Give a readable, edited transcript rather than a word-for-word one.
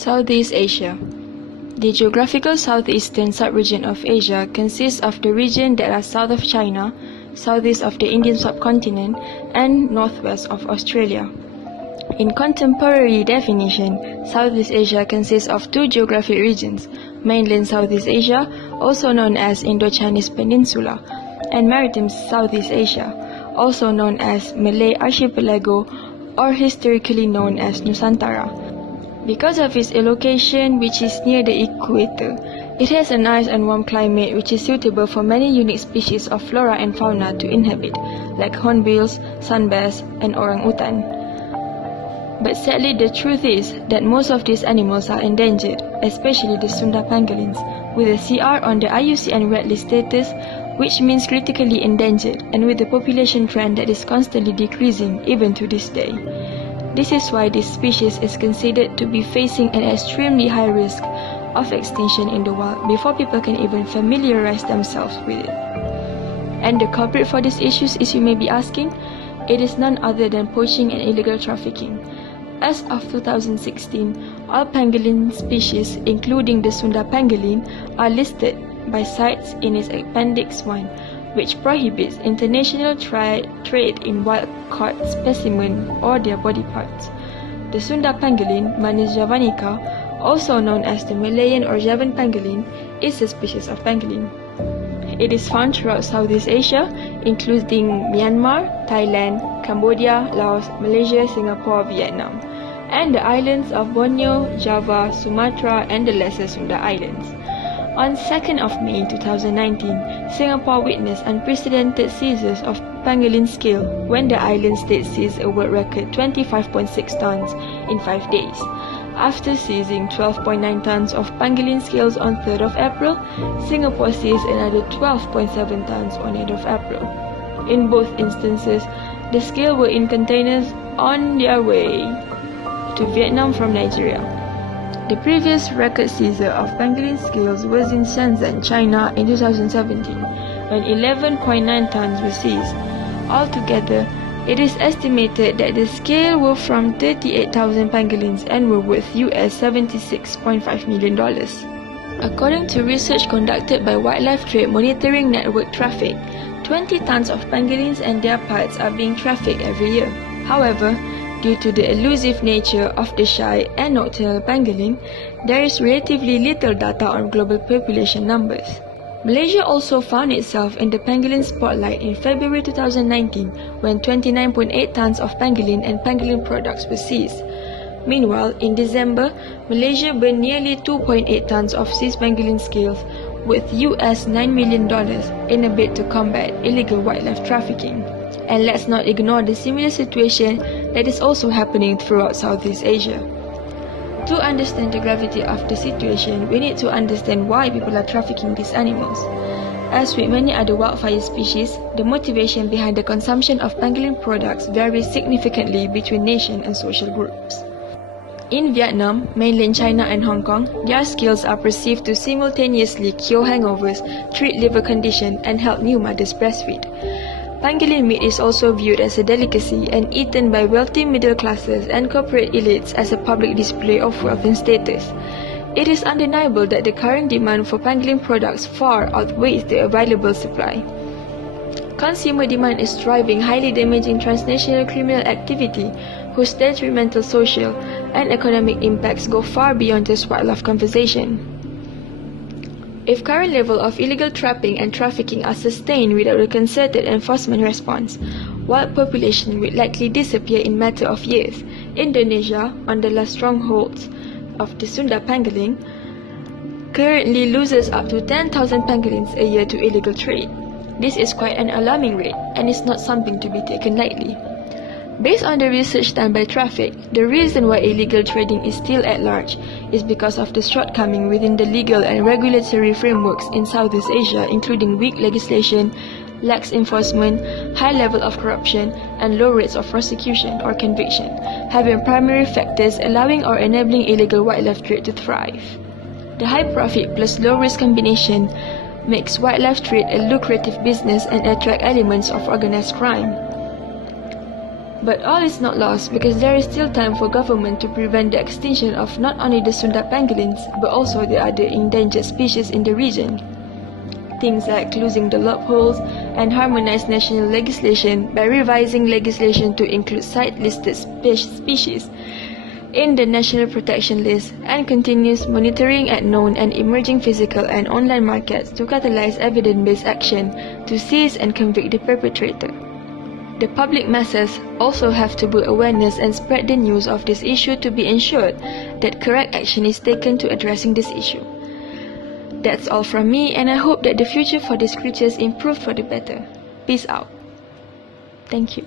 Southeast Asia. The geographical southeastern subregion of Asia consists of the region that are south of China, southeast of the Indian subcontinent, and northwest of Australia. In contemporary definition, Southeast Asia consists of two geographic regions, mainland Southeast Asia, also known as Indo-Chinese Peninsula, and maritime Southeast Asia, also known as Malay Archipelago or historically known as Nusantara. Because of its location, which is near the equator, it has a nice and warm climate which is suitable for many unique species of flora and fauna to inhabit, like hornbills, sunbears, and orangutan. But sadly, the truth is that most of these animals are endangered, especially the Sunda pangolins, with a CR on the IUCN Red List status, which means critically endangered, and with a population trend that is constantly decreasing even to this day. This is why this species is considered to be facing an extremely high risk of extinction in the wild before people can even familiarize themselves with it. And the culprit for these issues is, you may be asking, it is none other than poaching and illegal trafficking. As of 2016, all pangolin species, including the Sunda pangolin, are listed by CITES in its Appendix 1, which prohibits international trade in wild-caught specimens or their body parts. The Sunda pangolin, Manis javanica, also known as the Malayan or Javan pangolin, is a species of pangolin. It is found throughout Southeast Asia, including Myanmar, Thailand, Cambodia, Laos, Malaysia, Singapore, Vietnam, and the islands of Borneo, Java, Sumatra, and the Lesser Sunda Islands. On 2nd of May 2019, Singapore witnessed unprecedented seizures of pangolin scale when the island state seized a world record 25.6 tons in 5 days. After seizing 12.9 tons of pangolin scales on 3rd of April, Singapore seized another 12.7 tons on 8th of April. In both instances, the scales were in containers on their way to Vietnam from Nigeria. The previous record seizure of pangolin scales was in Shenzhen, China in 2017, when 11.9 tons were seized. Altogether, it is estimated that the scale were from 38,000 pangolins and were worth US $76.5 million. According to research conducted by Wildlife Trade Monitoring Network Traffic, 20 tons of pangolins and their parts are being trafficked every year. However, due to the elusive nature of the shy and nocturnal pangolin, there is relatively little data on global population numbers. Malaysia also found itself in the pangolin spotlight in February 2019 when 29.8 tons of pangolin and pangolin products were seized. Meanwhile, in December, Malaysia burned nearly 2.8 tons of seized pangolin scales with US $9 million in a bid to combat illegal wildlife trafficking. And let's not ignore the similar situation that is also happening throughout Southeast Asia. To understand the gravity of the situation, we need to understand why people are trafficking these animals. As with many other wildfire species, the motivation behind the consumption of pangolin products varies significantly between nation and social groups. In Vietnam, mainland China and Hong Kong, their scales are perceived to simultaneously cure hangovers, treat liver condition, and help new mothers breastfeed. Pangolin meat is also viewed as a delicacy and eaten by wealthy middle classes and corporate elites as a public display of wealth and status. It is undeniable that the current demand for pangolin products far outweighs the available supply. Consumer demand is driving highly damaging transnational criminal activity whose detrimental social and economic impacts go far beyond just wildlife conservation. If current level of illegal trapping and trafficking are sustained without a concerted enforcement response, wild population will likely disappear in matter of years. Indonesia, on the last strongholds of the Sunda pangolin, currently loses up to 10,000 pangolins a year to illegal trade. This is quite an alarming rate and is not something to be taken lightly. Based on the research done by Traffic, the reason why illegal trading is still at large is because of the shortcoming within the legal and regulatory frameworks in Southeast Asia, including weak legislation, lax enforcement, high level of corruption, and low rates of prosecution or conviction, having primary factors allowing or enabling illegal wildlife trade to thrive. The high profit plus low risk combination makes wildlife trade a lucrative business and attract elements of organized crime. But all is not lost because there is still time for government to prevent the extinction of not only the Sunda pangolins but also the other endangered species in the region. Things like closing the loopholes and harmonize national legislation by revising legislation to include site-listed species in the National Protection List and continuous monitoring at known and emerging physical and online markets to catalyze evidence-based action to seize and convict the perpetrator. The public masses also have to build awareness and spread the news of this issue to be ensured that correct action is taken to addressing this issue. That's all from me, and I hope that the future for these creatures improve for the better. Peace out. Thank you.